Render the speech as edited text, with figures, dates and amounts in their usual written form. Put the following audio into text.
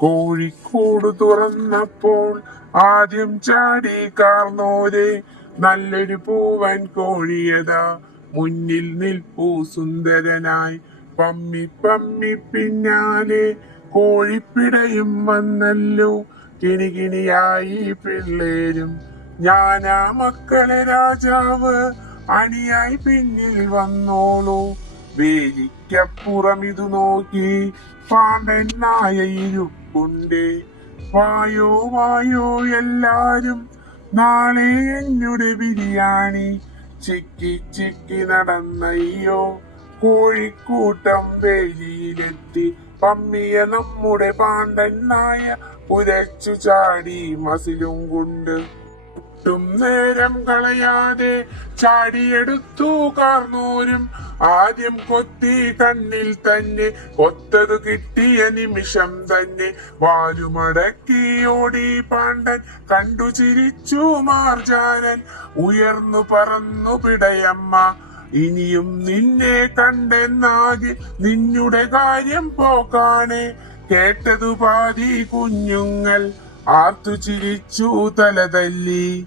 കോഴിക്കോട് തുറന്നപ്പോൾ ആദ്യം ചാടി കാർന്നോരെ നല്ലൊരു പൂവൻ കോഴിയതാ മുന്നിൽ നിൽപ്പൂ സുന്ദരനായി. പമ്മി പമ്മി പിന്നാലെ കോഴിപ്പിടയും വന്നല്ലോ, കിണികിണിയായി പിള്ളേരും. ഞാനാ മക്കളെ രാജാവ്, അണിയായി പിന്നിൽ വന്നോളൂ. വേലിക്കപ്പുറം ഇതു നോക്കി പാണ്ഡൻ നായ ഇരുപ്പുണ്ട്. വായോ വായോ എല്ലാരും, നാളെ എന്നുടെ ബിരിയാണി. ചിക്കി ചിക്കി നടന്നയ്യോ, കോഴിക്കൂട്ടം വേലിയിലെത്തി. പമ്മിയ നമ്മുടെ പാണ്ഡൻ നായ ഉരച്ചു ചാടി മസിലും കൊണ്ട്. ഒട്ടും നേരം കളയാതെ ചാടിയെടുത്തു കാർന്നോരും. ആദ്യം കൊത്തി കണ്ണിൽ തന്നെ, കൊത്തതു കിട്ടിയ നിമിഷം തന്നെ വാലുമടക്കി ഓടി പാണ്ഡൻ. കണ്ടു ചിരിച്ചു മാർജാനൻ, ഉയർന്നു പറന്നു പിടയമ്മ. ഇനിയും നിന്നെ കണ്ടെന്നാകെ നിന്നുടെ കാര്യം പോക്കാണ്. കേട്ടതു പാതി കുഞ്ഞുങ്ങൾ ആർത്തു ചിരിച്ചു തലതല്ലി.